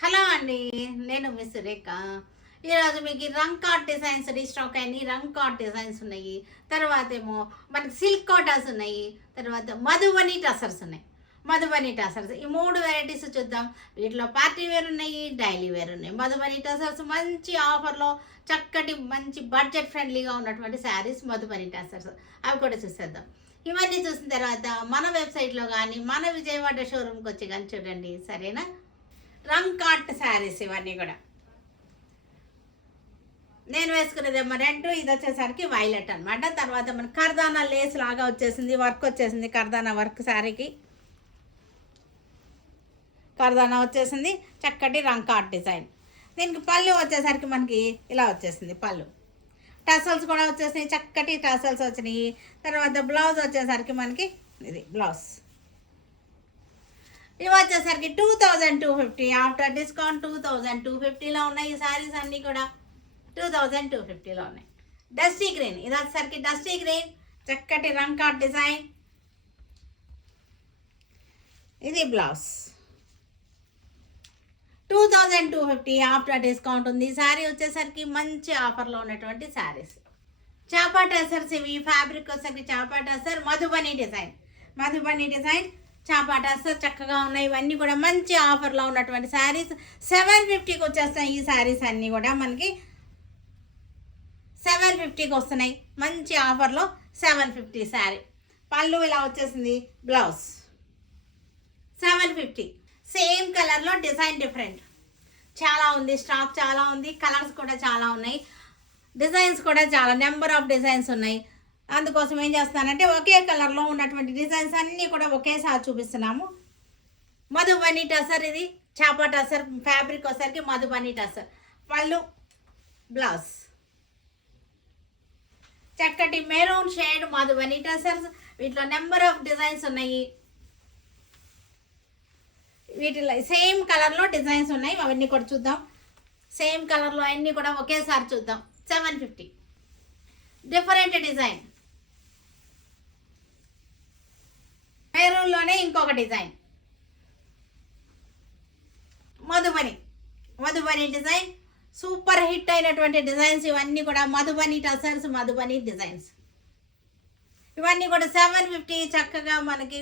Hello అండి. నేను మీ సురేఖ. ఈరోజు మీకు రంగ్ కార్డ్ డిజైన్స్ రీస్టాక్ అయినాయి. రంగ్ కార్డ్ డిజైన్స్ ఉన్నాయి. తర్వాత ఏమో మనకి సిల్క్ కోటాస్ ఉన్నాయి. తర్వాత మధుబని టసర్స్ ఉన్నాయి. మధుబని టసర్స్ ఈ 3 వెరైటీస్ చూద్దాం. వీటిలో పార్టీ వేర్ ఉన్నాయి, డైలీ వేర్ ఉన్నాయి. మధుబని టసర్స్ మంచి ఆఫర్లో చక్కటి మంచి బడ్జెట్ ఫ్రెండ్లీగా ఉన్నటువంటి శారీస్ మధుబని టసర్స్, అవి కూడా చూసేద్దాం. ఇవన్నీ చూసిన తర్వాత మన వెబ్సైట్లో కానీ మన విజయవాడ షోరూమ్కి వచ్చి కానీ చూడండి, సరేనా? రంగ్ కాట్ శారీస్ ఇవన్నీ కూడా నేను వేసుకునేది ఏమో రెడ్, ఇది వచ్చేసరికి వైలెట్ అనమాట. తర్వాత మన కర్దానా లేస్ లాగా వచ్చేసింది, వర్క్ వచ్చేసింది. కర్దానా వర్క్ శారీకి కర్దానా వచ్చేసింది, చక్కటి రంగ్ కాట్ డిజైన్. దీనికి పళ్ళు వచ్చేసరికి మనకి ఇలా వచ్చేసింది. పళ్ళు టసల్స్ కూడా వచ్చేసినాయి, చక్కటి టసల్స్ వచ్చినాయి. తర్వాత బ్లౌజ్ వచ్చేసరికి మనకి ఇది బ్లౌజ్. ఇవి వచ్చేసరికి 2250. ఆఫ్టర్ డిస్కౌంట్ 2250లో ఉన్నాయి. ఈ శారీస్ అన్నీ కూడా 2250లో ఉన్నాయి. డస్టీ గ్రీన్, ఇది వచ్చేసరికి డస్టీ గ్రీన్, చక్కటి రంగ్ కార్డ్ డిజైన్. ఇది బ్లౌజ్ 2250 ఆఫ్టర్ డిస్కౌంట్ ఉంది. ఈ శారీ వచ్చేసరికి మంచి ఆఫర్లో ఉన్నటువంటి శారీస్. చాపా టసర్స్, ఇవి ఫ్యాబ్రిక్ వచ్చేసరికి చాపా టసర్, మధుబని డిజైన్. మధుబని డిజైన్ చాపా టసర్ చక్కగా ఉన్నాయి. ఇవన్నీ కూడా మంచి ఆఫర్లో ఉన్నటువంటి శారీస్. 750కి వచ్చేస్తాయి. ఈ శారీస్ అన్నీ కూడా మనకి 750కి వస్తున్నాయి. మంచి ఆఫర్లో 750 శారీ. పళ్ళు ఇలా వచ్చేసింది. బ్లౌజ్ 750. సేమ్ కలర్లో డిజైన్ డిఫరెంట్ చాలా ఉంది. స్టాక్ చాలా ఉంది. కలర్స్ కూడా చాలా ఉన్నాయి. డిజైన్స్ కూడా చాలా నెంబర్ ఆఫ్ డిజైన్స్ ఉన్నాయి. అందుకోసం ఏం చేస్తున్నానంటే ఒకే కలర్లో ఉన్నటువంటి డిజైన్స్ అన్నీ కూడా ఒకేసారి చూపిస్తున్నాము. మధుబని టసర్, ఇది చాపా టసర్ ఫ్యాబ్రిక్ వచ్చేసరికి మధుబని టసర్. పళ్ళు బ్లౌజ్ చక్కటి మెరూన్ షేడ్ మధుబని టసర్స్. వీటిలో నెంబర్ ఆఫ్ డిజైన్స్ ఉన్నాయి. వీటిలో సేమ్ కలర్లో డిజైన్స్ ఉన్నాయి. అవన్నీ కూడా చూద్దాం. సేమ్ కలర్లో అన్నీ కూడా ఒకేసారి చూద్దాం. 750. Different design. మెరూన్లోనే ఇంకొక design. Madhubani design super hit అయినటువంటి డిజైన్స్ ఇవన్నీ కూడా. మధుబని టసర్స్, మధుబని డిజైన్స్ ఇవన్నీ కూడా 750 చక్కగా మనకి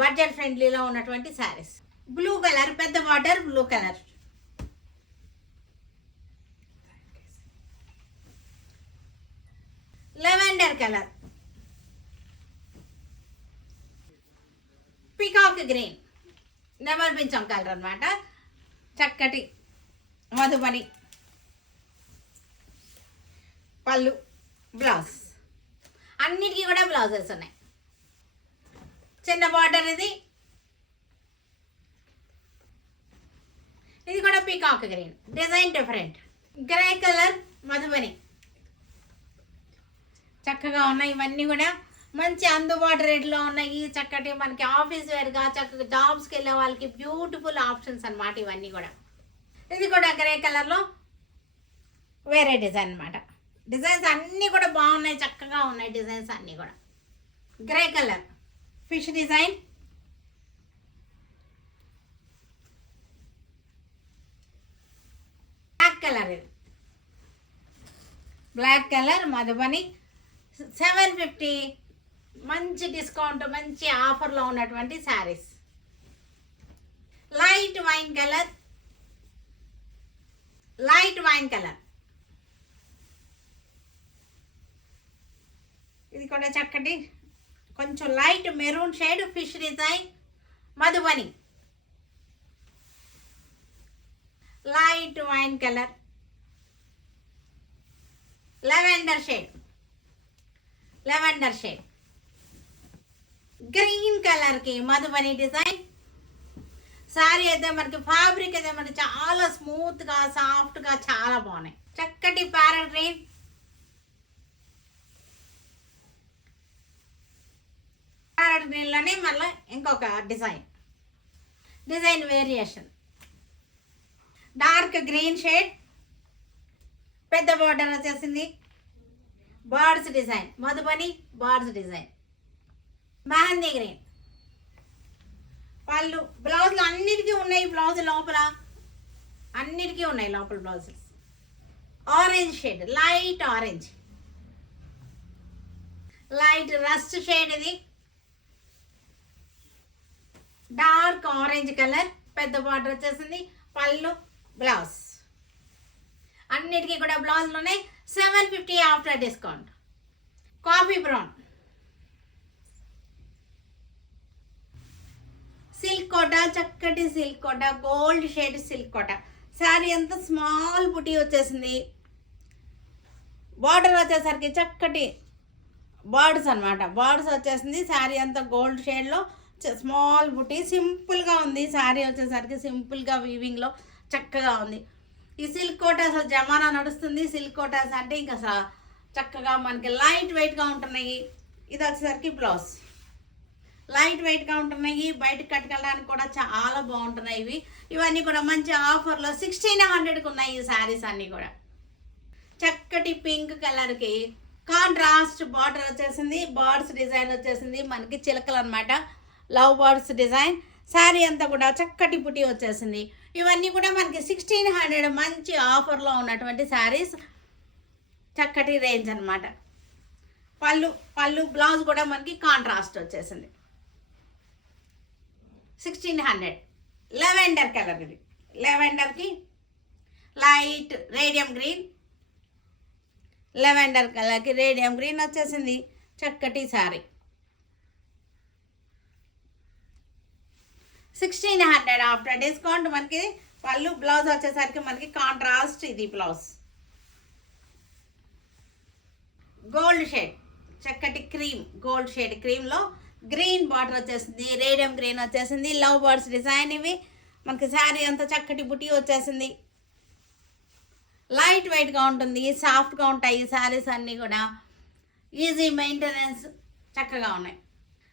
బడ్జెట్ ఫ్రెండ్లీలో ఉన్నటువంటి శారీస్. బ్లూ కలర్, పెద్ద border blue colour. Lavender colour, peacock green, నెమల్ పింఛం కలర్ అనమాట. చక్కటి మధుబని పళ్ళు బ్లౌజ్. అన్నిటికీ కూడా బ్లౌజెస్ ఉన్నాయి. చిన్న బార్డర్. ఇది కూడా peacock green, design different. Grey colour Madhubani చక్కగా ఉన్నాయి. ఇవన్నీ కూడా మంచి అందుబాటు రేట్లో ఉన్నాయి. చక్కటి మనకి ఆఫీస్ వేర్గా చక్కగా జాబ్స్కి వెళ్ళే వాళ్ళకి బ్యూటిఫుల్ ఆప్షన్స్ అనమాట ఇవన్నీ కూడా. ఇది కూడా గ్రే కలర్లో వేరే డిజైన్ అనమాట. డిజైన్స్ అన్నీ కూడా బాగున్నాయి, చక్కగా ఉన్నాయి డిజైన్స్ అన్నీ కూడా. Grey colour fish design. Black colour, ఇది బ్లాక్ కలర్ మధుబని 750. మంచి డిస్కౌంట్, మంచి ఆఫర్లో ఉన్నటువంటి శారీస్. లైట్ వైన్ కలర్, ఇది కూడా చక్కటి కొంచెం light maroon shade fish design. Madhubani light wine colour, lavender shade green కలర్కి మధుబని డిజైన్. శారీ అయితే మనకి ఫ్యాబ్రిక్ అయితే మనకి చాలా స్మూత్గా సాఫ్ట్గా చాలా బాగున్నాయి. చక్కటి ప్యారెట్ గ్రీన్. ప్యారెట్ గ్రీన్లోనే మళ్ళీ ఇంకొక design variation. Dark green shade, పెద్ద బార్డర్ వచ్చేసింది. Birds design, Madhubani birds design. Mehndi green పళ్ళు. బ్లౌజ్లు అన్నిటికీ ఉన్నాయి. బ్లౌజ్ లోపల అన్నిటికీ ఉన్నాయి లోపల blouses. Orange shade, light orange, light rust shade, ఇది డార్క్ ఆరెంజ్ కలర్, పెద్ద బార్డర్ వచ్చేసింది. పళ్ళు, బ్లౌజ్, అన్నిటికీ కూడా బ్లౌజ్లోనే 750 after discount. Coffee brown, silk Kota, చక్కటి silk Kota, gold shade silk Kota. Sari అంతా స్మాల్ బుటీ వచ్చేసింది. బార్డర్ వచ్చేసరికి చక్కటి బార్డర్స్ అనమాట, బార్డర్స్ వచ్చేసింది. శారీ అంతా గోల్డ్ షేడ్లో స్మాల్ బుటీ, సింపుల్గా ఉంది. శారీ వచ్చేసరికి సింపుల్గా వీవింగ్లో చక్కగా ఉంది. ఈ సిల్క్ కోట అసలు జమానా నడుస్తుంది. సిల్క్ కోటాస్ అంటే ఇంకా చక్కగా మనకి లైట్ వెయిట్గా ఉంటున్నాయి. ఇది వచ్చేసరికి బ్లౌజ్ లైట్ వెయిట్గా ఉంటున్నాయి. బయటకు కట్టుకెళ్ళడానికి కూడా చాలా బాగుంటున్నాయి ఇవి. ఇవన్నీ కూడా మంచి ఆఫర్లో 1600కి ఉన్నాయి ఈ శారీస్ అన్నీ కూడా. చక్కటి పింక్ కలర్కి కాంట్రాస్ట్ బార్డర్ వచ్చేసింది. బర్డ్స్ డిజైన్ వచ్చేసింది మనకి, చిలకలు అనమాట, లవ్ బర్డ్స్ డిజైన్. శారీ అంతా కూడా చక్కటి పుట్టి వచ్చేసింది. ఇవన్నీ కూడా మనకి 1600 మంచి ఆఫర్లో ఉన్నటువంటి శారీస్, చక్కటి రేంజ్ అనమాట. పళ్ళు బ్లౌజ్ కూడా మనకి కాంట్రాస్ట్ వచ్చేసింది. 1600. లెవెండర్ కలర్, ఇది లెవెండర్కి లైట్ రేడియం గ్రీన్, లెవెండర్ కలర్కి రేడియం గ్రీన్ వచ్చేసింది. చక్కటి శారీ 1600 ఆఫ్టర్ డిస్కౌంట్. మనకి పళ్ళు, బ్లౌజ్ వచ్చేసరికి మనకి కాంట్రాస్ట్, ఇది బ్లౌజ్. గోల్డ్ షేడ్, చక్కటి క్రీమ్, గోల్డ్ షేడ్ క్రీమ్లో గ్రీన్ బార్డర్ వచ్చేసింది. రేడియం గ్రీన్ వచ్చేసింది. లవ్ బర్డ్స్ డిజైన్ ఇవి మనకి. శారీ అంతా చక్కటి బుటీ వచ్చేసింది. లైట్ వెయిట్గా ఉంటుంది, సాఫ్ట్గా ఉంటాయి శారీస్ అన్నీ కూడా. ఈజీ మెయింటెనెన్స్, చక్కగా ఉన్నాయి.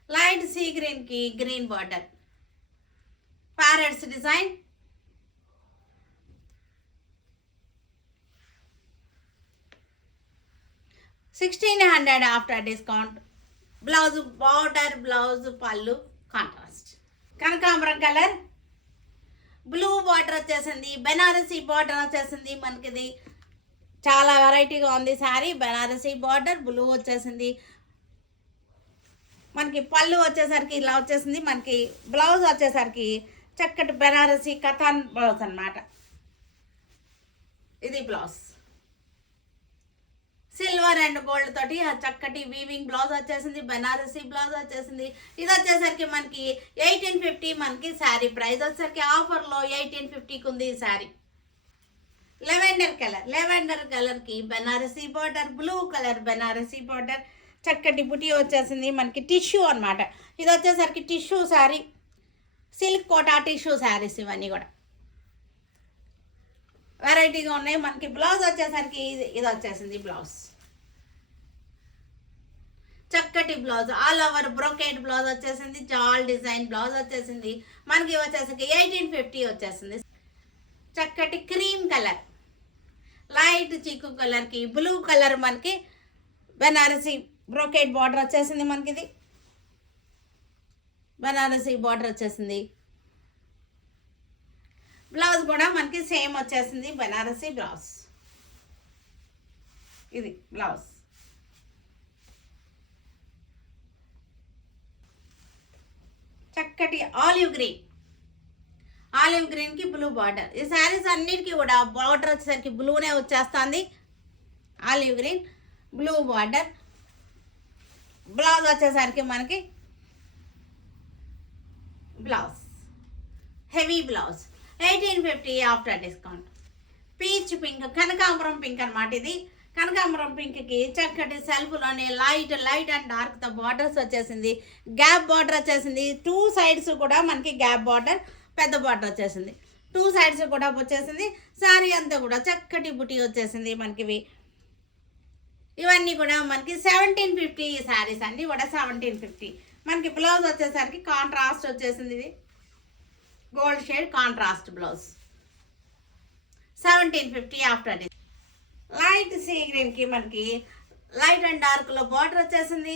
లైట్ సీ గ్రీన్కి green border, parrots design. $1600 after discount. Blouse border, blouse, పళ్ళు కాంట్రాస్ట్. కనకాంబరం కలర్, బ్లూ బార్డర్ వచ్చేసింది. బెనారసీ బార్డర్ వచ్చేసింది మనకి. ఇది చాలా వెరైటీగా ఉంది శారీ. బెనారసీ బార్డర్, బ్లూ వచ్చేసింది మనకి. పళ్ళు వచ్చేసరికి ఇలా వచ్చేసింది మనకి. బ్లౌజ్ వచ్చేసరికి చక్కటి బెనారసీ కథాన్ బ్లౌజ్ అనమాట. ఇది బ్లౌజ్ సిల్వర్ అండ్ గోల్డ్ తోటి చక్కటి వీవింగ్ బ్లౌజ్ వచ్చేసింది. బెనారసీ బ్లౌజ్ వచ్చేసింది. ఇది వచ్చేసరికి మనకి 1850 మనకి శారీ ప్రైస్ వచ్చేసరికి ఆఫర్లో 1850కి ఉంది ఈ శారీ. లెవెండర్ కలర్కి Banarasi border, blue colour Banarasi border, చక్కటి బుటీ వచ్చేసింది మనకి. టిష్యూ అనమాట. ఇది వచ్చేసరికి tissue sari, silk Kota tissue saris ఇవన్నీ కూడా వెరైటీగా ఉన్నాయి మనకి. బ్లౌజ్ వచ్చేసరికి ఇది వచ్చేసింది బ్లౌజ్, చక్కటి blouse, all over brocade blouse వచ్చేసింది. జాల్ డిజైన్ బ్లౌజ్ వచ్చేసింది మనకి. వచ్చేసరికి 1850 వచ్చేసింది. చక్కటి క్రీమ్ కలర్, లైట్ చీకు కలర్కి బ్లూ కలర్ మనకి బెనారసీ బ్రోకేడ్ బార్డర్ వచ్చేసింది మనకి. ఇది బెనారసీ బార్డర్ వచ్చేసింది. బ్లౌజ్ కూడా మనకి సేమ్ వచ్చేసింది, బెనారసీ బ్లౌజ్. ఇది బ్లౌజ్. చక్కటి ఆలివ్ గ్రీన్కి బ్లూ బార్డర్. ఈ శారీస్ అన్నిటికీ కూడా బార్డర్ వచ్చేసరికి బ్లూనే వచ్చేస్తుంది. Olive green, blue border. Blouse వచ్చేసరికి మనకి blouse heavy blouse 1850 after discount. Peach pink, కనకాంబరం పింక్ అనమాట. ఇది కనకాంబరం పింక్కి చక్కటి సెల్ఫ్లోనే లైట్ అండ్ డార్క్తో బార్డర్స్ వచ్చేసింది. గ్యాప్ బార్డర్ వచ్చేసింది. 2 సైడ్స్ కూడా మనకి గ్యాప్ బార్డర్, పెద్ద బార్డర్ వచ్చేసింది. 2 సైడ్స్ కూడా వచ్చేసింది. శారీ అంతా కూడా చక్కటి బుటీ వచ్చేసింది మనకి. ఇవన్నీ కూడా మనకి 1750 శారీస్ అన్నీ కూడా 1750. మనకి బ్లౌజ్ వచ్చేసరికి కాంట్రాస్ట్ వచ్చేసింది. ఇది gold shade contrast blouse 1750 after. Light sea గ్రీన్కి మనకి లైట్ అండ్ డార్క్లో బార్డర్ వచ్చేసింది.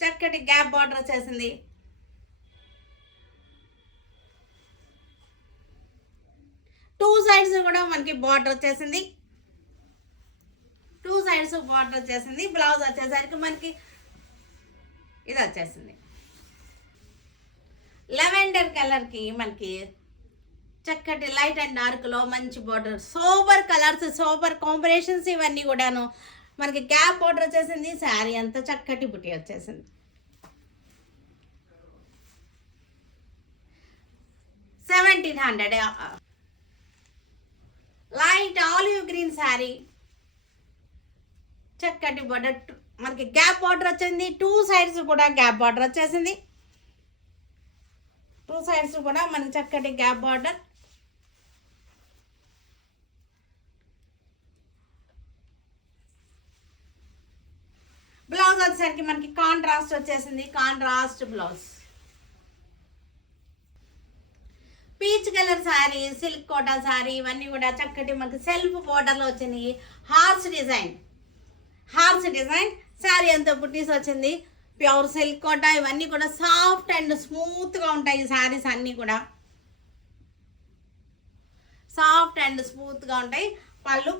చక్కటి గ్యాప్ బార్డర్ వచ్చేసింది. 2 సైడ్స్ కూడా మనకి బార్డర్ వచ్చేసింది. 2 సైడ్స్ బార్డర్ వచ్చేసింది. బ్లౌజ్ వచ్చేసరికి మనకి ఇది వచ్చేసింది. లెవెండర్ కలర్కి మనకి చక్కటి లైట్ అండ్ డార్క్లో మంచి border, sober colours, sober combinations ఇవన్నీ కూడాను. మనకి గ్యాప్ బార్డర్ వచ్చేసింది. శారీ అంతా చక్కటి బుట్టి వచ్చేసింది. 1700 లైట్ ఆలివ్ గ్రీన్ శారీ, చక్కటి బార్డర్, మనకి గ్యాప్ బార్డర్ వచ్చింది. 2 సైడ్స్ కూడా గ్యాప్ బార్డర్ వచ్చేసింది. 2 సైడ్స్ కూడా మనకి చక్కటి గ్యాప్ బార్డర్. బ్లౌజ్ వచ్చేసరికి మనకి కాంట్రాస్ట్ వచ్చేసింది. Contrast blouse, peach colour sari, silk Kota sari, ఇవన్నీ కూడా చక్కటి మనకి సెల్ఫ్ బోర్డర్లో వచ్చినాయి. హార్స్ డిజైన్ శారీ అంతా బుట్టీస్ వచ్చింది. ప్యూర్ సిల్క్ కోటా, ఇవన్నీ కూడా సాఫ్ట్ అండ్ స్మూత్గా ఉంటాయి. ఈ శారీస్ అన్నీ కూడా సాఫ్ట్ అండ్ స్మూత్గా ఉంటాయి. పళ్ళు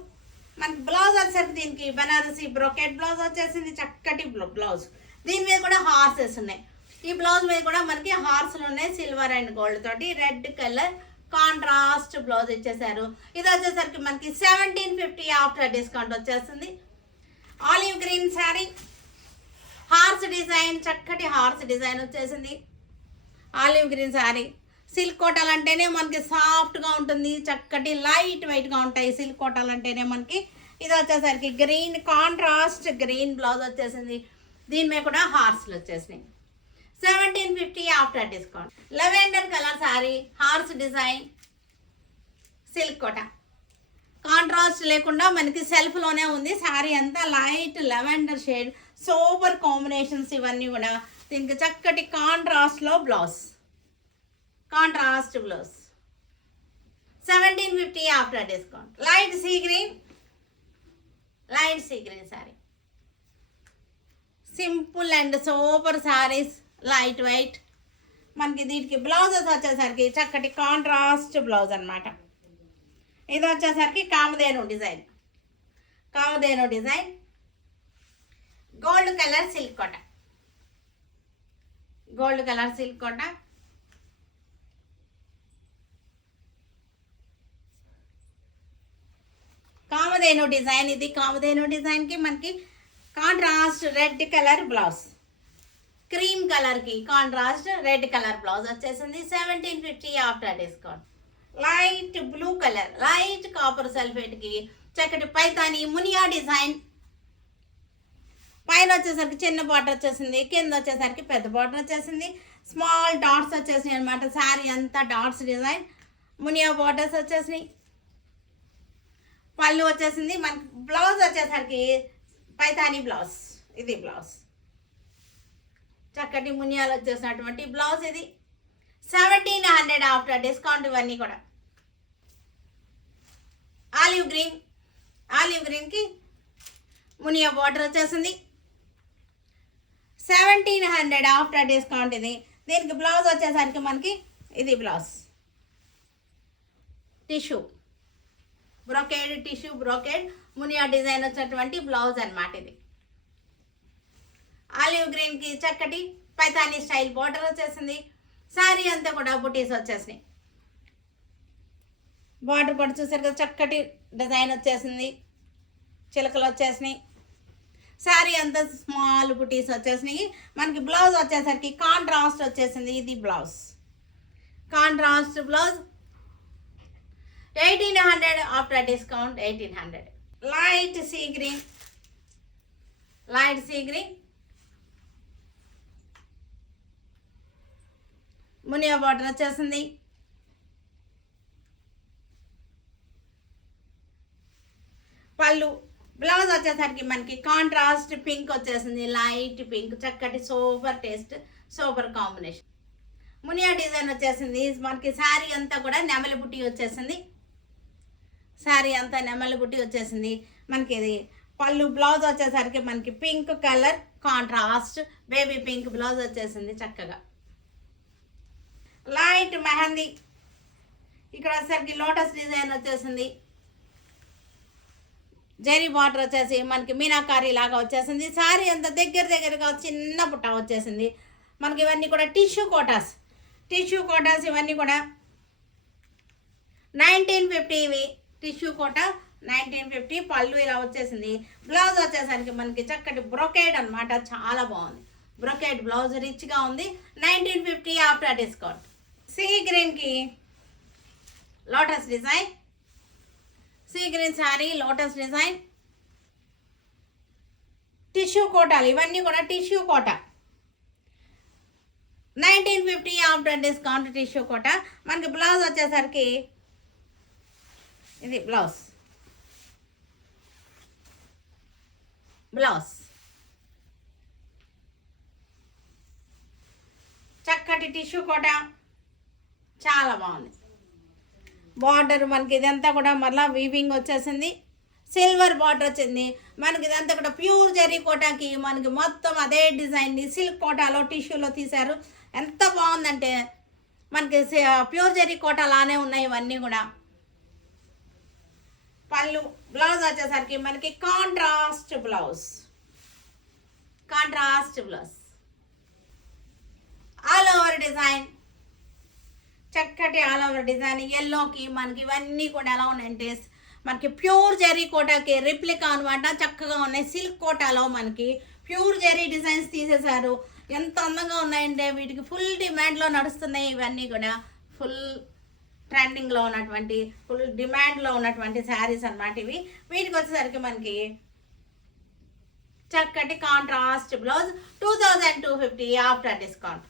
మనకి బ్లౌజ్ వచ్చేసరికి దీనికి బనారసి బ్రోకెట్ బ్లౌజ్ వచ్చేసింది. చక్కటి బ్లౌజ్, దీని మీద కూడా హార్సెస్ ఉన్నాయి. ఈ బ్లౌజ్ మీద కూడా మనకి హార్స్లు ఉన్నాయి. సిల్వర్ అండ్ గోల్డ్ తోటి రెడ్ కలర్ కాంట్రాస్ట్ బ్లౌజ్ ఇచ్చేసారు. ఇది వచ్చేసరికి మనకి 1750 ఆఫ్టర్ డిస్కౌంట్ వచ్చేస్తుంది. Olive green sari, horse design, చక్కటి హార్స్ డిజైన్ వచ్చేసింది. ఆలివ్ గ్రీన్ శారీ, సిల్క్ కోటాలు అంటేనే మనకి సాఫ్ట్గా ఉంటుంది. చక్కటి లైట్ వెయిట్గా ఉంటాయి సిల్క్ కోటాలు అంటేనే మనకి. ఇది వచ్చేసరికి గ్రీన్ కాంట్రాస్ట్ గ్రీన్ బ్లౌజ్ వచ్చేసింది. దీని మీద కూడా హార్స్లు వచ్చేసినాయి. 1750 after discount. Lavender colour sari, horse design, silk Kota, contrast లేకుండా మనకి సెల్ఫ్లోనే ఉంది. శారీ అంతా light lavender shade, super combinations ఇవన్నీ కూడా. దీనికి చక్కటి కాంట్రాస్ట్లో blouse, contrast blouse. 1750 after discount. Light sea green sari, simple and super saris, light weight. మనకి దీనికి బ్లౌజెస్ వచ్చేసరికి చక్కటి కాంట్రాస్ట్ బ్లౌజ్ అనమాట. ఇది వచ్చేసరికి Kamadhenu design, gold colour silk Kota, Kamadhenu design. ఇది కామధేను డిజైన్కి మనకి contrast red colour blouse, cream కలర్కి కాంట్రాస్ట్ రెడ్ కలర్ బ్లౌజ్ వచ్చేసింది. 1750 after discount. Light blue colour, light copper సల్ఫేట్కి చక్కటి పైతాని మునియా డిజైన్. పైన వచ్చేసరికి చిన్న బార్డర్ వచ్చేసింది, కింద వచ్చేసరికి పెద్ద బార్డర్ వచ్చేసింది. స్మాల్ డాట్స్ వచ్చేసినాయి అనమాట. శారీ అంతా డాట్స్ డిజైన్, మునియా బార్డర్స్ వచ్చేసినాయి. పళ్ళు వచ్చేసింది. మనకి బ్లౌజ్ వచ్చేసరికి పైతాని బ్లౌజ్, ఇది బ్లౌజ్, చక్కటి మునియాలు వచ్చేసినటువంటి బ్లౌజ్. ఇది 1700 ఆఫ్టర్ డిస్కౌంట్. ఇవన్నీ కూడా ఆలివ్ గ్రీన్కి మునియా బార్డర్ వచ్చేసింది. 1700 ఆఫ్టర్ డిస్కౌంట్. ఇది దీనికి బ్లౌజ్ వచ్చేసరికి మనకి ఇది blouse, tissue brocade Muniya design వచ్చేటువంటి బ్లౌజ్ అనమాట. ఇది ఆలివ్ గ్రీన్కి చక్కటి పైతానీ స్టైల్ బార్డర్ వచ్చేసింది. శారీ అంతా కూడా బుటీస్ వచ్చేసినాయి. బార్డర్ కూడా చూసారు కదా, చక్కటి డిజైన్ వచ్చేసింది, చిలకలు వచ్చేసినాయి. శారీ అంతా స్మాల్ బుటీస్ వచ్చేసినాయి. మనకి బ్లౌజ్ వచ్చేసరికి కాంట్రాస్ట్ వచ్చేసింది. ఇది blouse, contrast blouse. 1800 after discount. 1800. Light sea green Muniya border వచ్చేసింది. పళ్ళు, బ్లౌజ్ వచ్చేసరికి మనకి కాంట్రాస్ట్ పింక్ వచ్చేసింది. లైట్ పింక్, చక్కటి super taste, super combination. Muniya design వచ్చేసింది. మనకి శారీ అంతా కూడా నెమలి బుట్టి వచ్చేసింది. మనకి ఇది పళ్ళు. బ్లౌజ్ వచ్చేసరికి మనకి pink colour contrast baby pink blouse వచ్చేసింది. చక్కగా లైట్ మెహందీ ఇక్కడ వచ్చేసరికి లోటస్ డిజైన్ వచ్చేసింది, జరీ బార్డర్ వచ్చేసి మనకి మీనాకారి లాగా వచ్చేసింది. శారీ అంత దగ్గరగా చిన్న బుట్ట వచ్చేసింది. మనకి ఇవన్నీ కూడా టిష్యూ కోటాస్ ఇవన్నీ కూడా 1950 ఇవి టిష్యూ కోట 1950. పళ్ళు ఇలా వచ్చేసింది. బ్లౌజ్ వచ్చేసరికి మనకి చక్కటి బ్రొకేడ్ అనమాట, చాలా బాగుంది. బ్రొకేడ్ బ్లౌజ్ రిచ్గా ఉంది. 1950 ఆఫ్టర్ డిస్కౌంట్. సీ గ్రీన్కి lotus design, see green sari lotus design, tissue కోటాలు ఇవన్నీ కూడా టిష్యూ కోట 1950 ఆఫ్టర్ డిస్కౌంట్ టిష్యూ కోట. మనకి బ్లౌజ్ వచ్చేసరికి ఇది బ్లౌజ్ చక్కటి టిష్యూ కోట, చాలా బాగుంది. బార్డర్ మనకి ఇదంతా కూడా మళ్ళీ వీవింగ్ వచ్చేసింది, సిల్వర్ బార్డర్ వచ్చింది. మనకి ఇదంతా కూడా ప్యూర్ జరీ కోటాకి మనకి మొత్తం అదే డిజైన్ని సిల్క్ కోటాలో టిష్యూలో తీశారు. ఎంత బాగుందంటే మనకి ప్యూర్ జరీ కోట లానే ఉన్నాయి ఇవన్నీ కూడా. పళ్ళు బ్లౌజ్ వచ్చేసరికి మనకి contrast blouse all over design, చక్కటి ఆల్ ఓవర్ డిజైన్. ఎల్లోకి మనకి ఇవన్నీ కూడా ఎలా ఉన్నాయంటే మనకి ప్యూర్ జరీ కోటాకి రిప్లికా అనమాట, చక్కగా ఉన్నాయి. సిల్క్ కోటాలో మనకి ప్యూర్ జరీ డిజైన్స్ తీసేశారు. ఎంత అందంగా ఉన్నాయంటే వీటికి ఫుల్ డిమాండ్లో నడుస్తున్నాయి. ఇవన్నీ కూడా ఫుల్ ట్రెండింగ్లో ఉన్నటువంటి ఫుల్ డిమాండ్లో ఉన్నటువంటి శారీస్ అనమాట ఇవి. వీటికి వచ్చేసరికి మనకి చక్కటి కాంట్రాస్ట్ బ్లౌజ్ 2250 ఆఫ్టర్ డిస్కౌంట్.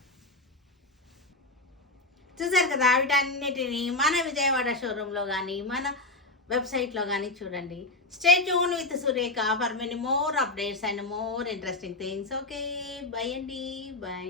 చూసారు కదా, వీటన్నిటిని మన విజయవాడ షోరూంలో కానీ మన వెబ్సైట్లో కానీ చూడండి. Stay tune with Surekha for many more updates and more interesting things. Okay, by అండి, బై.